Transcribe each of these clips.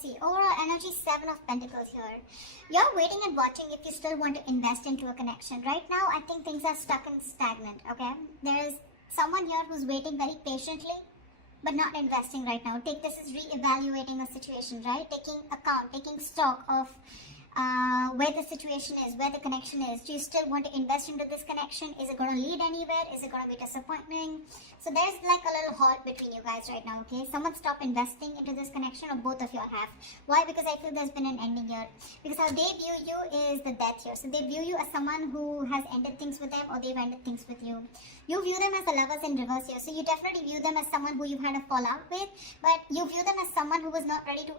let's see. Overall energy, 7 of Pentacles here. You're waiting and watching if you still want to invest into a connection. Right now, I think things are stuck and stagnant, okay? There is someone here who's waiting very patiently, but not investing right now. Take this as re-evaluating a situation, right? Taking account, taking stock of where the situation is, where the connection is. Do you still want to invest into this connection? Is it going to lead anywhere? Is it going to be disappointing? So there's like a little halt between you guys right now, okay? Someone stop investing into this connection, or both of you have. Why? Because I feel there's been an ending here. Because how they view you is the death here. So they view you as someone who has ended things with them, or they've ended things with you. You view them as the Lovers in reverse here. So you definitely view them as someone who you've had a fallout with, but you view them as someone who was not ready to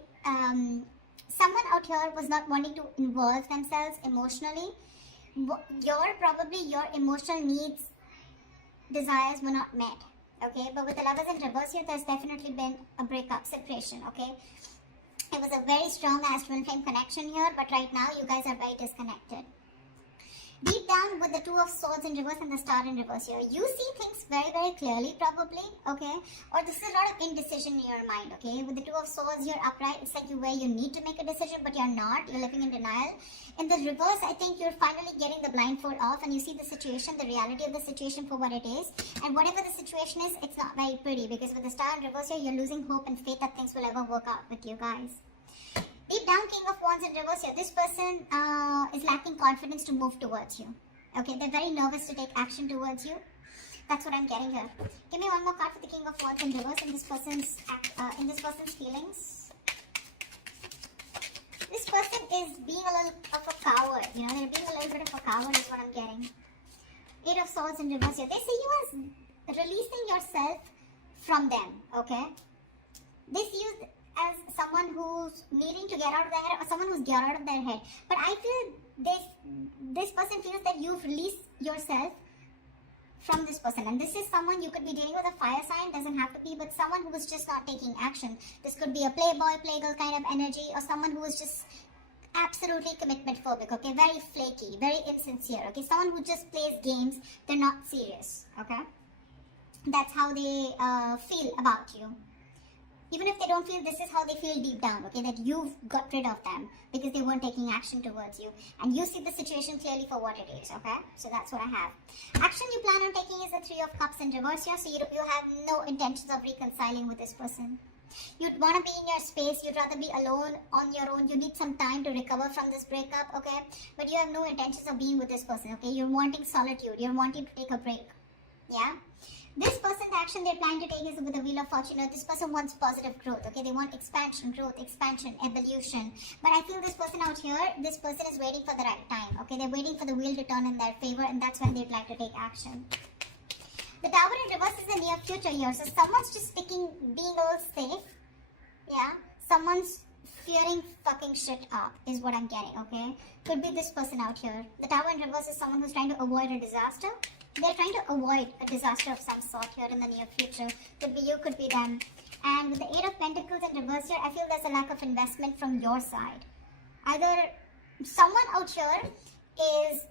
someone out here was not wanting to involve themselves emotionally. Your emotional needs, desires were not met, okay? But with the Lovers in reverse here, there's definitely been a breakup, separation, okay? It was a very strong as twin flame connection here, but right now you guys are very disconnected. Deep down with the Two of Swords in reverse and the Star in reverse here, you see things very, very clearly probably, okay? Or this is a lot of indecision in your mind, okay? With the Two of Swords here upright, it's like where you need to make a decision, but you're not. You're living in denial. In the reverse, I think you're finally getting the blindfold off and you see the situation, the reality of the situation for what it is. And whatever the situation is, it's not very pretty, because with the Star in reverse here, you're losing hope and faith that things will ever work out with you guys. Deep down, King of Wands in reverse here, this person is lacking confidence to move towards you. Okay, they're very nervous to take action towards you. That's what I'm getting here. Give me one more card for the King of Wands in reverse in this person's feelings. This person is being a little of a coward. You know, they're being a little bit of a coward is what I'm getting. 8 of Swords in reverse here. They see you as releasing yourself from them. Okay, they see you as someone who's needing to get out of their head, or someone who's get out of their head. But I feel this person feels that you've released yourself from this person, and this is someone you could be dealing with a fire sign, doesn't have to be, but someone who is just not taking action. This could be a playboy, playgirl kind of energy, or someone who is just absolutely commitment phobic, okay, very flaky, very insincere, okay, someone who just plays games, they're not serious, okay. That's how they feel about you. Even if they don't feel, this is how they feel deep down, okay, that you've got rid of them because they weren't taking action towards you. And you see the situation clearly for what it is, okay? So that's what I have. Action you plan on taking is the 3 of Cups in reverse here, so you have no intentions of reconciling with this person. You'd want to be in your space, you'd rather be alone, on your own, you need some time to recover from this breakup, okay? But you have no intentions of being with this person, okay? You're wanting solitude, you're wanting to take a break, yeah? This person's action they're planning to take is with the Wheel of Fortune. This person wants positive growth, okay? They want expansion, growth, expansion, evolution. But I feel this person out here, this person is waiting for the right time, okay? They're waiting for the wheel to turn in their favor, and that's when they'd like to take action. The Tower in reverse is the near future here. So someone's just being a little safe, yeah? Someone's fearing fucking shit up is what I'm getting, okay? Could be this person out here. The Tower in reverse is someone who's trying to avoid a disaster. They're trying to avoid a disaster of some sort here in the near future. Could be you, could be them. And with the 8 of Pentacles in reverse here, I feel there's a lack of investment from your side. Either someone out here is,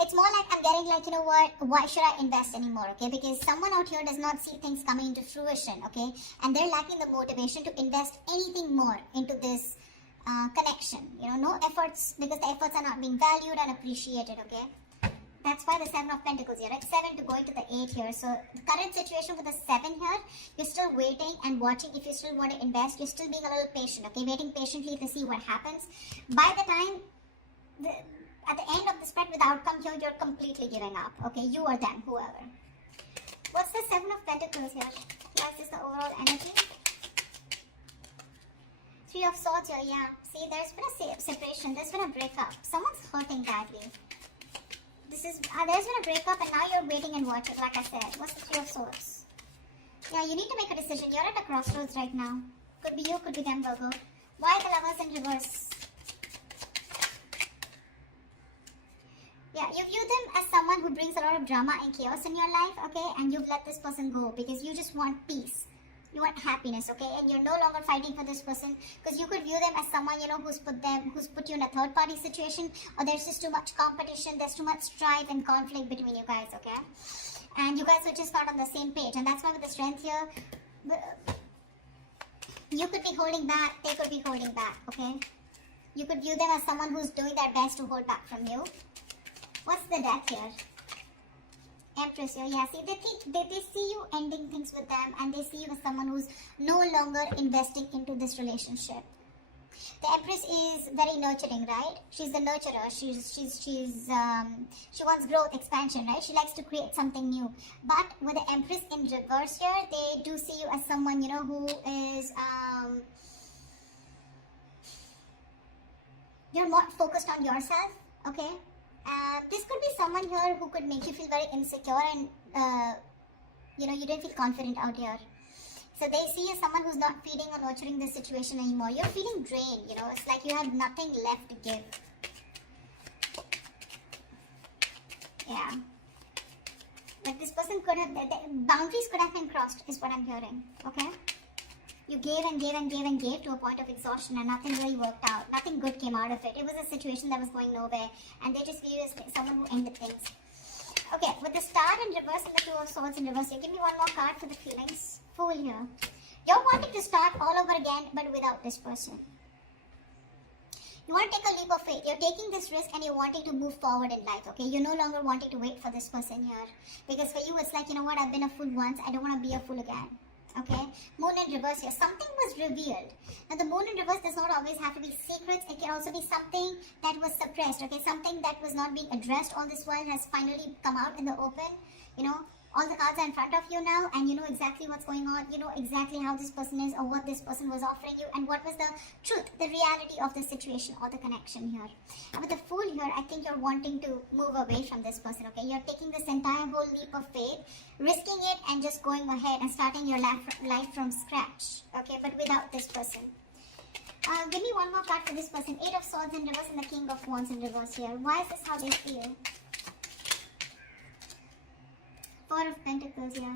it's more like I'm getting like, you know what, why should I invest anymore, okay? Because someone out here does not see things coming into fruition, okay? And they're lacking the motivation to invest anything more into this connection, you know, no efforts, because the efforts are not being valued and appreciated, okay? That's why the 7 of Pentacles here, right? 7 to going to the 8 here. So the current situation with the 7 here, you're still waiting and watching. If you still want to invest, you're still being a little patient, okay? Waiting patiently to see what happens. By the time, at the end of the spread with the outcome here, you're completely giving up, okay? You or them, whoever. What's the 7 of Pentacles here? Yes, is the overall energy. 3 of Swords here, yeah. See, there's been a separation, there's been a breakup. Someone's hurting badly. There's been a breakup and now you're waiting and watching, like I said. What's the 3 of Swords? Yeah, you need to make a decision. You're at a crossroads right now. Could be you, could be them, Virgo. Why the Lovers in reverse? Yeah, you view them as someone who brings a lot of drama and chaos in your life, okay? And you've let this person go because you just want peace. You want happiness, okay? And you're no longer fighting for this person because you could view them as someone, you know, who's put you in a third party situation, or there's just too much competition, there's too much strife and conflict between you guys, okay? And you guys are just not on the same page, and that's why with the Strength here, You could be holding back, they could be holding back, okay? You could view them as someone who's doing their best to hold back from you. What's the death here? Empress here, yeah, see, they see you ending things with them, and they see you as someone who's no longer investing into this relationship. The Empress is very nurturing, right? She's the nurturer. She wants growth, expansion, right? She likes to create something new. But with the Empress in reverse here, they do see you as someone, you know, who is you're more focused on yourself, okay? This could be someone here who could make you feel very insecure and you know, you don't feel confident out here. So they see you as someone who's not feeding or nurturing this situation anymore. You're feeling drained, you know. It's like you have nothing left to give. Yeah. Like this person could have, boundaries could have been crossed is what I'm hearing. Okay? You gave and gave and gave and gave to a point of exhaustion and nothing really worked out. Nothing good came out of it. It was a situation that was going nowhere. And they just view you as someone who ended things. Okay, with the Star in reverse and the Two of Swords in reverse, you give me one more card for the feelings. Fool here. You're wanting to start all over again, but without this person. You want to take a leap of faith. You're taking this risk and you're wanting to move forward in life, okay? You're no longer wanting to wait for this person here. Because for you, it's like, you know what, I've been a fool once. I don't want to be a fool again. Okay? Moon in reverse here. Something was revealed. Now, the moon in reverse does not always have to be secrets. It can also be something that was suppressed, okay? Something that was not being addressed all this while has finally come out in the open, you know? All the cards are in front of you now, and you know exactly what's going on. You know exactly how this person is or what this person was offering you and what was the truth, the reality of the situation or the connection here. And with the Fool here, I think you're wanting to move away from this person, okay? You're taking this entire whole leap of faith, risking it and just going ahead and starting your life from scratch, okay? But without this person. Give me one more card for this person. Eight of Swords in reverse and the King of Wands in reverse here. Why is this how they feel? Four of Pentacles, yeah.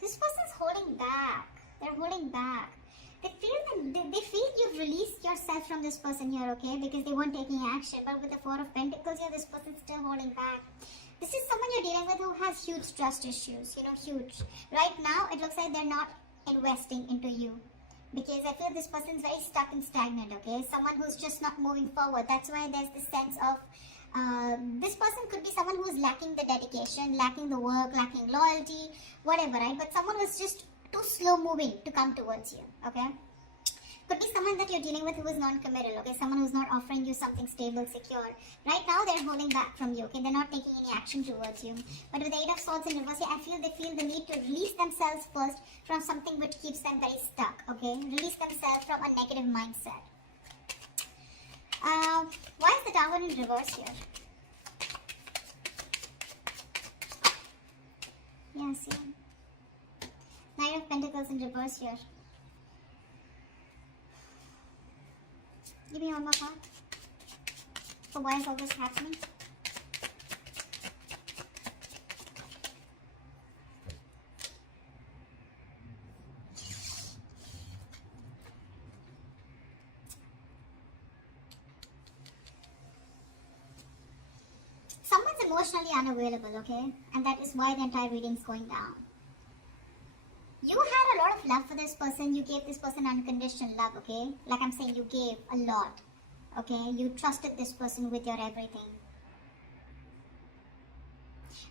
This person's holding back. They're holding back. They feel you've released yourself from this person here, okay? Because they weren't taking action. But with the Four of Pentacles here, this person's still holding back. This is someone you're dealing with who has huge trust issues, you know, huge. Right now, it looks like they're not investing into you. Because I feel this person's very stuck and stagnant, okay? Someone who's just not moving forward. That's why there's this sense of this person could be someone who's lacking the dedication, lacking the work, lacking loyalty, whatever, right? But someone who's just too slow moving to come towards you, okay? Could be someone that you're dealing with who is non-committal, okay? Someone who's not offering you something stable, secure. Right now, they're holding back from you, okay? They're not taking any action towards you. But with the Eight of Swords in reverse, I feel they feel the need to release themselves first from something which keeps them very stuck, okay? Release themselves from a negative mindset. Why is the Tower in reverse here? Yeah, see. Nine of Pentacles in reverse here. Give me one more card. So why is all this happening? Someone's emotionally unavailable, okay? And that is why the entire reading is going down. You had a lot of love for this person. You gave this person unconditional love, okay? Like I'm saying, you gave a lot, okay? You trusted this person with your everything.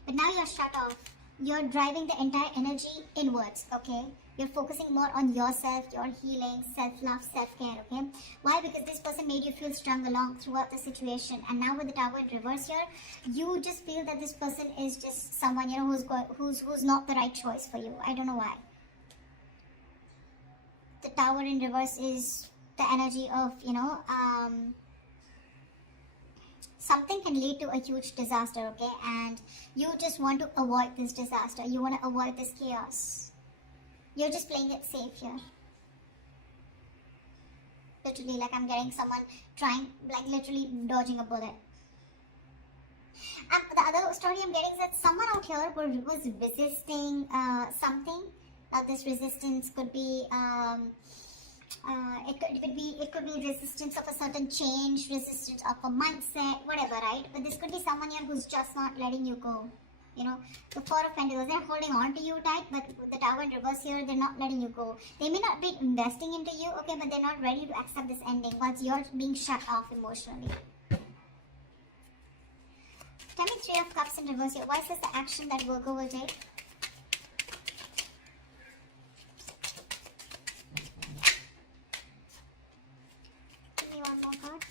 But now you're shut off. You're driving the entire energy inwards, okay? You're focusing more on yourself, your healing, self-love, self-care, okay? Why? Because this person made you feel strung along throughout the situation. And now with the Tower in reverse here, you just feel that this person is just someone, you know, who's not the right choice for you. I don't know why. The Tower in reverse is the energy of, you know, something can lead to a huge disaster, okay? And you just want to avoid this disaster. You want to avoid this chaos. You're just playing it safe here. Literally, like I'm getting someone trying, like literally dodging a bullet. And the other story I'm getting is that someone out here was resisting something. Now this resistance could be it could be resistance of a certain change, resistance of a mindset, whatever, right? But this could be someone here who's just not letting you go. You know, the Four of Pentacles, they're holding on to you tight, but with the Tower in reverse here, they're not letting you go. They may not be investing into you, okay, but they're not ready to accept this ending once you're being shut off emotionally. Tell me Three of Cups in reverse here. What is this the action that Virgo will take? Give me one more card.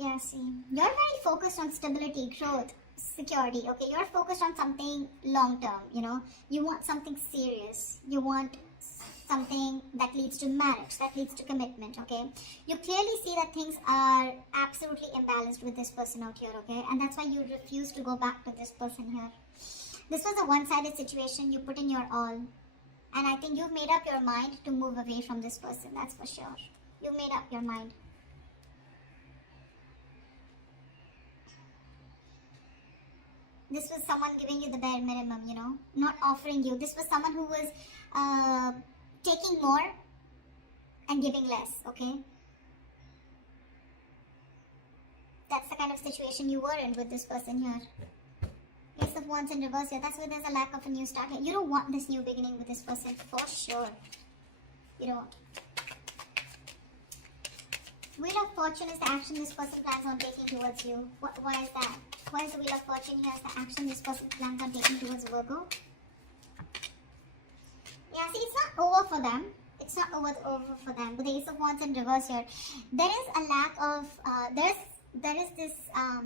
Yeah, see, you're very focused on stability, growth, security, okay? You're focused on something long term, you know? You want something serious. You want something that leads to marriage, that leads to commitment, okay? You clearly see that things are absolutely imbalanced with this person out here, okay? And that's why you refuse to go back to this person here. This was a one-sided situation. You put in your all. And I think you've made up your mind to move away from this person, that's for sure. You made up your mind. This was someone giving you the bare minimum, you know, not offering you. This was someone who was taking more and giving less, okay? That's the kind of situation you were in with this person here. Ace of Wands in reverse here. That's why there's a lack of a new start here. You don't want this new beginning with this person for sure. You don't. Wheel of Fortune is the action this person plans on taking towards you. Why is that? Why is the Wheel of Fortune here as the action this person plans on taking towards Virgo? Yeah, see, it's not over for them. It's not over for them. With the Ace of Wands in reverse here, there is a lack of, there is this, I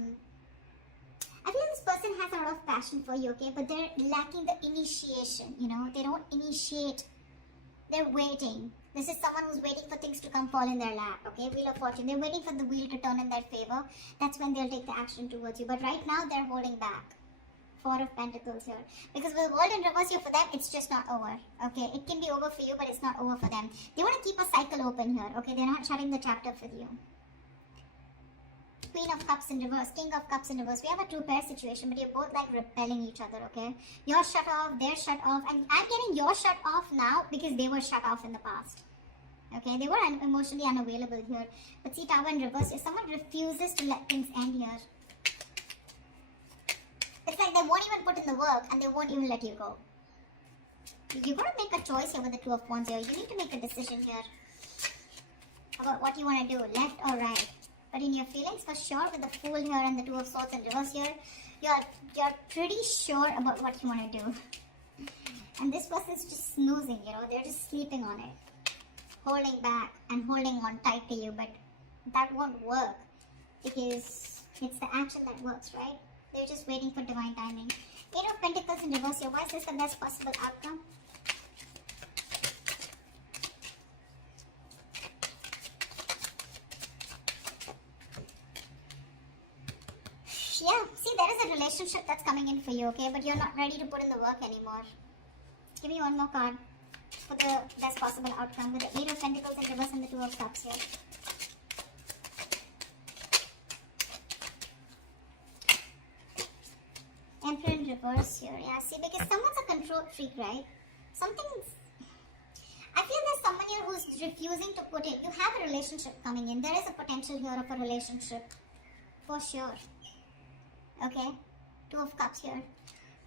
feel this person has a lot of passion for you, okay? But they're lacking the initiation, you know? They don't initiate. They're waiting. This is someone who's waiting for things to come fall in their lap, okay? Wheel of Fortune. They're waiting for the wheel to turn in their favor. That's when they'll take the action towards you. But right now, they're holding back. Four of Pentacles here. Because with the World in reverse here, for them, it's just not over, okay? It can be over for you, but it's not over for them. They want to keep a cycle open here, okay? They're not shutting the chapter with you. Queen of Cups in reverse, King of Cups in reverse. We have a two-pair situation, but you're both like repelling each other, okay? You're shut off, they're shut off, and I'm getting you're shut off now because they were shut off in the past. Okay, they were emotionally unavailable here. But see, Tower in reverse, if someone refuses to let things end here, it's like they won't even put in the work and they won't even let you go. You've got to make a choice here with the Two of Wands here. You need to make a decision here about what you want to do, left or right. But in your feelings, for sure, with the Fool here and the Two of Swords in reverse here, you're pretty sure about what you want to do. And this person's just snoozing, you know, they're just sleeping on it. Holding back and holding on tight to you, but that won't work because it's the action that works, right? They're just waiting for divine timing. Eight of Pentacles in reverse here. Why is this the best possible outcome? Yeah, see, there is a relationship that's coming in for you, okay? But you're not ready to put in the work anymore. Give me one more card for the best possible outcome with the Eight of Pentacles in reverse and the Two of Cups here. Emperor in reverse here. Yeah, see, because someone's a control freak, right? I feel there's someone here who's refusing to put in. You have a relationship coming in. There is a potential here of a relationship. For sure. Okay? Two of Cups here.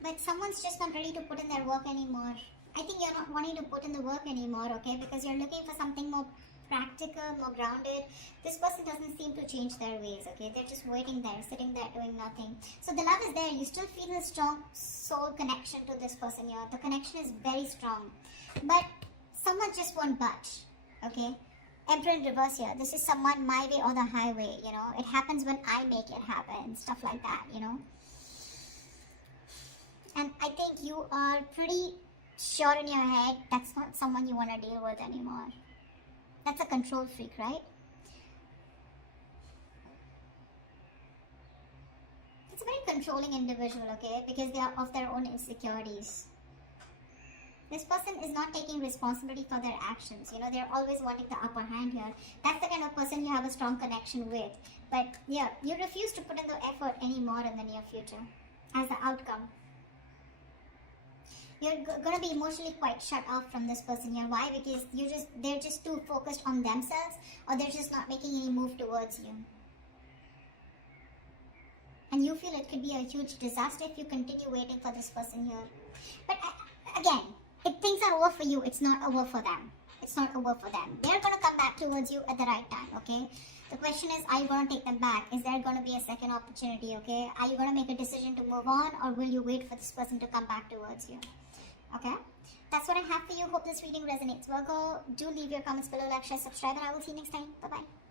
But someone's just not ready to put in their work anymore. I think you're not wanting to put in the work anymore, okay? Because you're looking for something more practical, more grounded. This person doesn't seem to change their ways, okay? They're just waiting there, sitting there, doing nothing. So the love is there. You still feel a strong soul connection to this person here. The connection is very strong. But someone just won't budge, okay? Emperor in reverse here. This is someone my way or the highway, you know. It happens when I make it happen. Stuff like that, you know. And I think you are pretty sure in your head that's not someone you want to deal with anymore. That's a control freak, right? It's a very controlling individual, okay? Because they are of their own insecurities. This person is not taking responsibility for their actions. You know, they're always wanting the upper hand here. That's the kind of person you have a strong connection with. But yeah, you refuse to put in the effort anymore in the near future as the outcome. You're going to be emotionally quite shut off from this person here. Why? Because they're just too focused on themselves, or they're just not making any move towards you. And you feel it could be a huge disaster if you continue waiting for this person here. But again, if things are over for you, it's not over for them. It's not over for them. They're going to come back towards you at the right time, okay? The question is, are you going to take them back? Is there going to be a second opportunity, okay? Are you going to make a decision to move on, or will you wait for this person to come back towards you? Okay? That's what I have for you. Hope this reading resonates. Virgo, do leave your comments below, like, share, subscribe, and I will see you next time. Bye-bye.